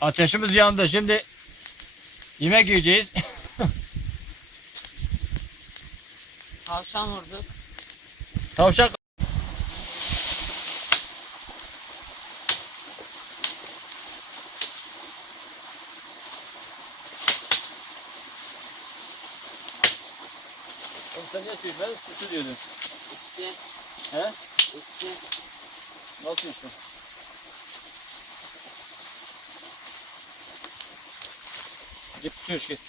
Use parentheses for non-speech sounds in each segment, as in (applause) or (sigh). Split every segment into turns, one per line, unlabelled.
Ateşimiz yandı. Şimdi yemek yiyeceğiz.
Tavşan vurduk.
Tavşan Oğlum sen niye söylüyorsun? Ben süsü diyordum.
İçti.
He?
İçti.
Nasıl işte? Git sür git.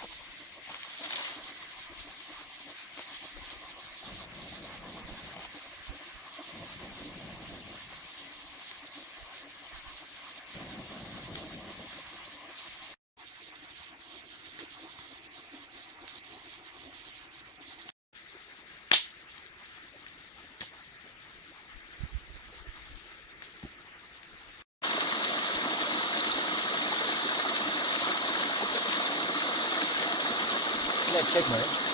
çekmeyin.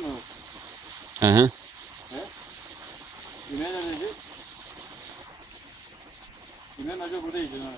Mi? bu?
Hı hı.
Yemeğe nerede yiyeceğiz? Yemeği acaba burada yiyeceğiz ha.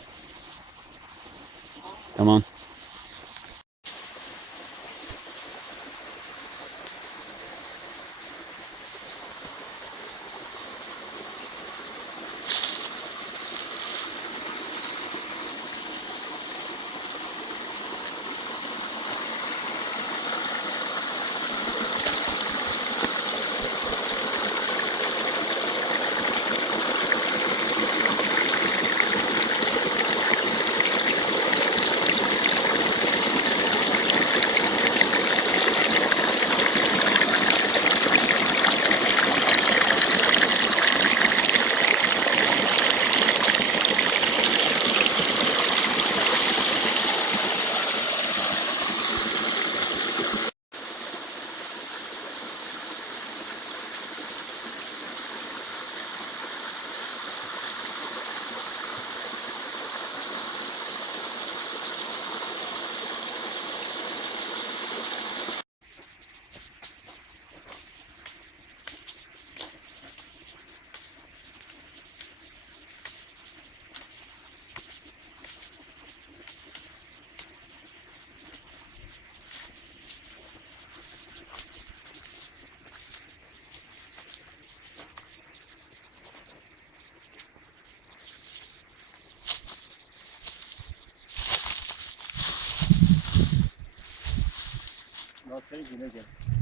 Tamam.
Nasıl yine gel. Oğlum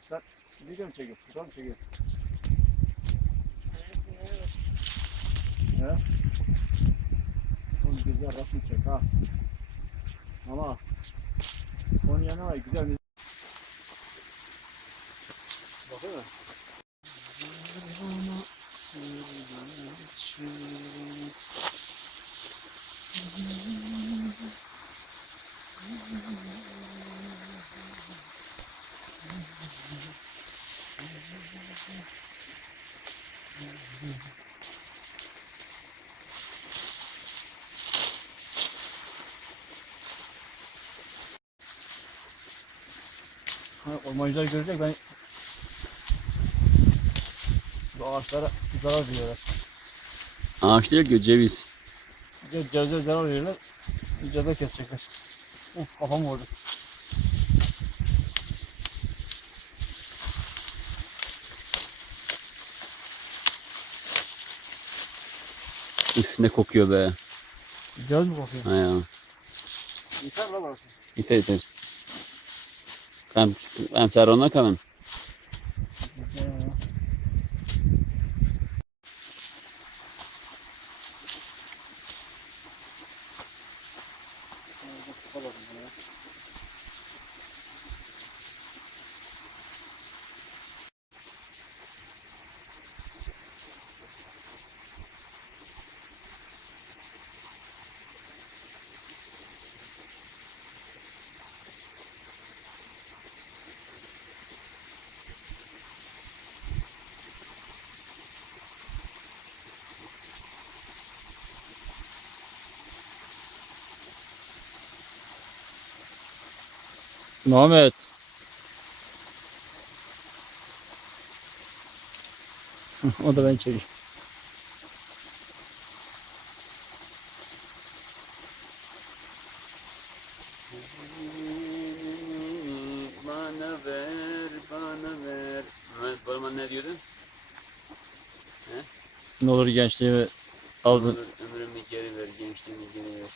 sen video mu çekiyorsun? Fotoğraf mı çekiyorsun? He? Oğlum güzel resim çek ha. Ama onun yanına var güzel bir Bakıyor musun? Ha, ormancılar görecek ben bu ağaçlara zarar veriyorlar.
Ağaç değil ki ceviz.
Ce- Cevize zarar veriyorlar. Ceza kesecekler. Uf kafam vurdu.
Üf ne kokuyor be.
Ceviz mi kokuyor?
Ha ya.
Yeter lan orası.
Yeter yeter. Ben, ben sarona kalın.
Muhammed. (laughs) o da ben çekeyim.
Bana ver, bana ver. Mehmet Barman ne diyordun?
Ne olur gençliğimi aldın.
Ömür, ömrümü geri ver, gençliğimi geri ver.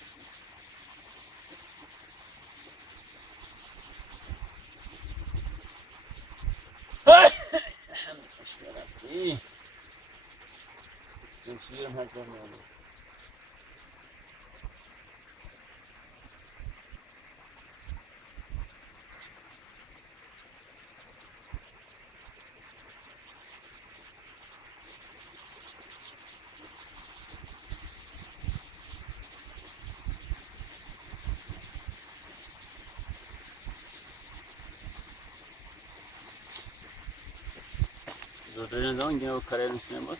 İyi. Öksürüyorum her zaman öyle. Durduracağın zaman yine o karenin üstüne bas.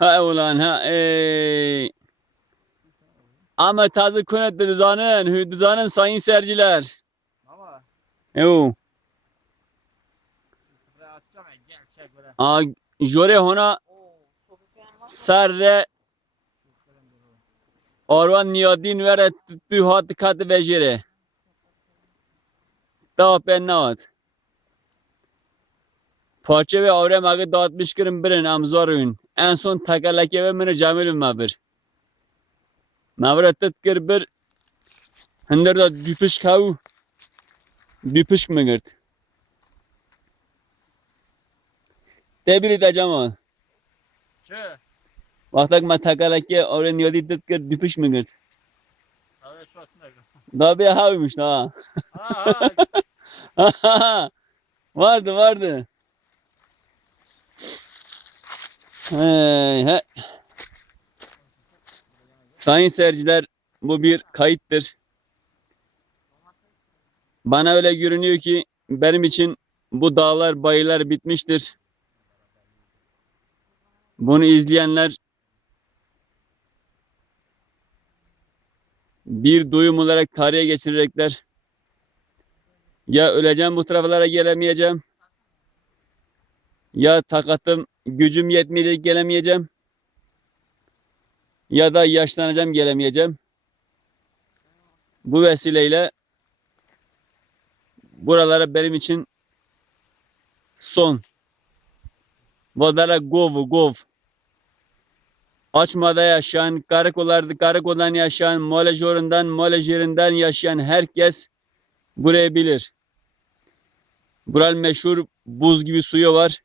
Ha ulan ha ey. Ama taze kunet düzanen, hü düzanen sayın seyirciler.
Baba.
Evo. A jore hona
var.
sarre Orvan niyadin veret pü hat kat vejere. Da ben navat. Parça ve avrem ağı dağıtmış kırın birin amzarın. En son takalake ve mene camilun mabir. Mavret tıtkır bir Hinder da düpüş kavu. Düpüş mı gırt? Tebrik edeceğim o.
Çö.
Vaktak ma takalake avrem niyadi tıtkır düpüş mı gırt?
Abi şu atın da.
Daha bir havaymış daha. (laughs)
Ha ha.
vardı vardı. Hey, hey. Sayın seyirciler bu bir kayıttır. Bana öyle görünüyor ki benim için bu dağlar bayırlar bitmiştir. Bunu izleyenler bir duyum olarak tarihe geçirecekler. Ya öleceğim bu taraflara gelemeyeceğim. Ya takatım gücüm yetmeyecek gelemeyeceğim. Ya da yaşlanacağım gelemeyeceğim. Bu vesileyle buralara benim için son. Vodara gov gov. Açmada yaşayan, karakolarda karakoldan yaşayan, molejöründen, molejerinden yaşayan herkes burayı bilir. Buranın meşhur buz gibi suyu var.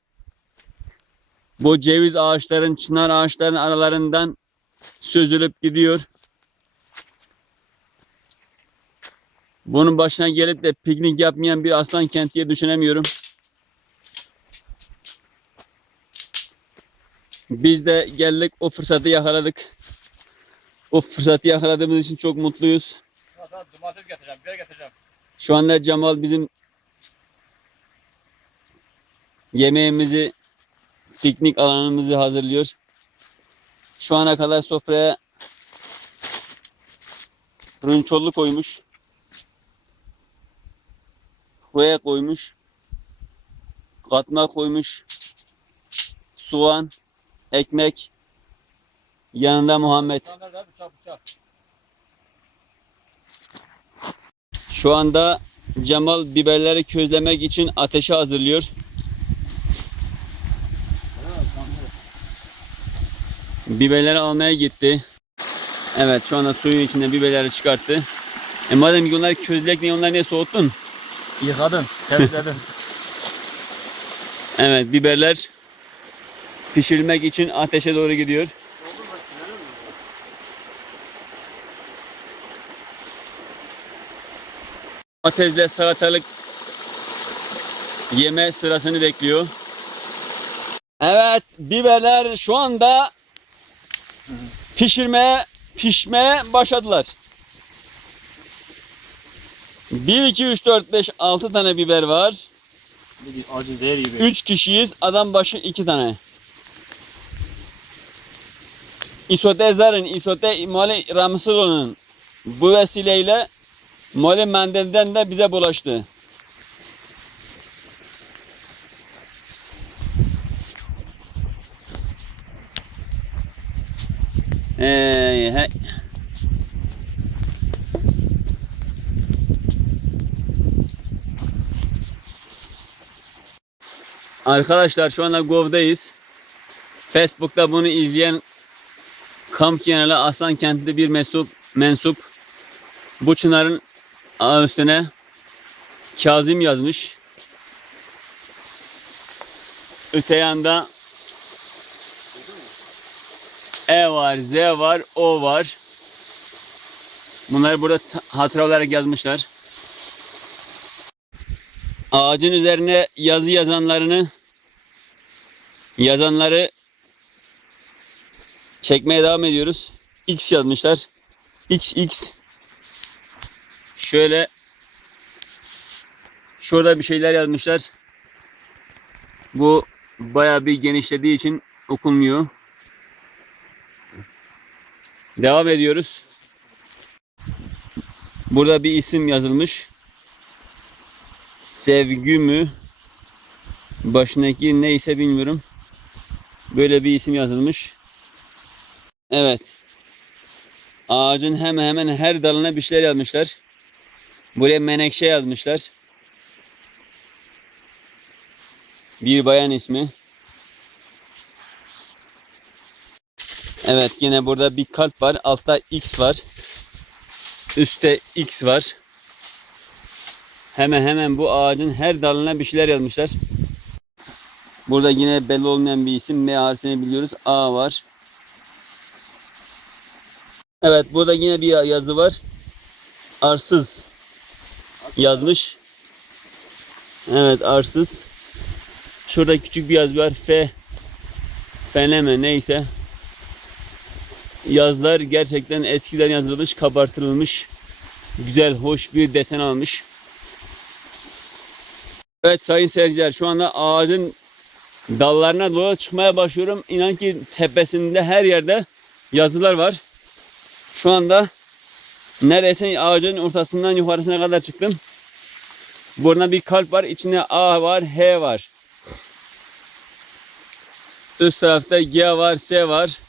Bu ceviz ağaçların, çınar ağaçların aralarından süzülüp gidiyor. Bunun başına gelip de piknik yapmayan bir aslan kent diye düşünemiyorum. Biz de geldik o fırsatı yakaladık. O fırsatı yakaladığımız için çok mutluyuz.
Domates.
Şu anda Cemal bizim yemeğimizi piknik alanımızı hazırlıyor. Şu ana kadar sofraya rınçollu koymuş. Buraya koymuş. Katmer koymuş. Soğan, ekmek. Yanında Muhammed. Şu anda Cemal biberleri közlemek için ateşe hazırlıyor.
Ha, sandal.
Biberleri almaya gitti. Evet şu anda suyun içinde biberleri çıkarttı. E madem ki onları közlek niye onları niye soğuttun?
Yıkadım, temizledim. (laughs)
Evet biberler pişirilmek için ateşe doğru gidiyor. Domatesle salatalık yeme sırasını bekliyor. Evet biberler şu anda pişirmeye pişmeye başladılar. 1 2 3 4 5 6 tane biber var.
Acı zehir gibi.
3 kişiyiz. Adam başı 2 tane. İsote Zar'ın, İsote Mali Ramsılo'nun bu vesileyle Mali Mendel'den de bize bulaştı. Hey, hey. Arkadaşlar şu anda Gov'dayız. Facebook'ta bunu izleyen kamp geneli Aslan kentli bir mensup, mensup bu çınarın üstüne Kazım yazmış. Öte yanda E var, Z var, O var. Bunları burada hatıra olarak yazmışlar. Ağacın üzerine yazı yazanlarını yazanları çekmeye devam ediyoruz. X yazmışlar. XX şöyle şurada bir şeyler yazmışlar. Bu bayağı bir genişlediği için okunmuyor. Devam ediyoruz. Burada bir isim yazılmış. Sevgü mü? Başındaki neyse bilmiyorum. Böyle bir isim yazılmış. Evet. Ağacın hemen hemen her dalına bir şeyler yazmışlar. Buraya menekşe yazmışlar. Bir bayan ismi. Evet yine burada bir kalp var. Altta X var. Üstte X var. Hemen hemen bu ağacın her dalına bir şeyler yazmışlar. Burada yine belli olmayan bir isim. M harfini biliyoruz. A var. Evet burada yine bir yazı var. Arsız yazmış. Evet arsız. Şurada küçük bir yazı var. F Feneme neyse. Yazılar gerçekten eskiden yazılmış, kabartılmış. Güzel, hoş bir desen almış. Evet sayın seyirciler şu anda ağacın dallarına doğru çıkmaya başlıyorum. İnan ki tepesinde her yerde yazılar var. Şu anda neredeyse ağacın ortasından yukarısına kadar çıktım. Burada bir kalp var. içinde A var, H var. Üst tarafta G var, S var.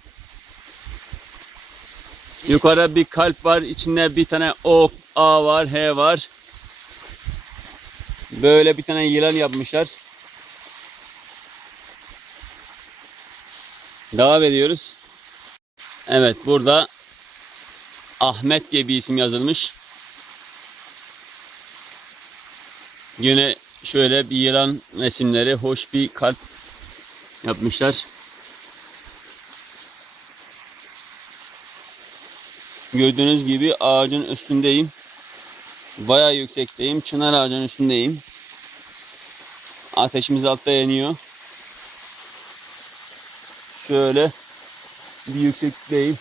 Yukarıda bir kalp var. içinde bir tane O, A var, H var. Böyle bir tane yılan yapmışlar. Devam ediyoruz. Evet burada Ahmet diye bir isim yazılmış. Yine şöyle bir yılan resimleri, hoş bir kalp yapmışlar. Gördüğünüz gibi ağacın üstündeyim. Bayağı yüksekteyim. Çınar ağacının üstündeyim. Ateşimiz altta yanıyor. Şöyle bir yükseklikteyim.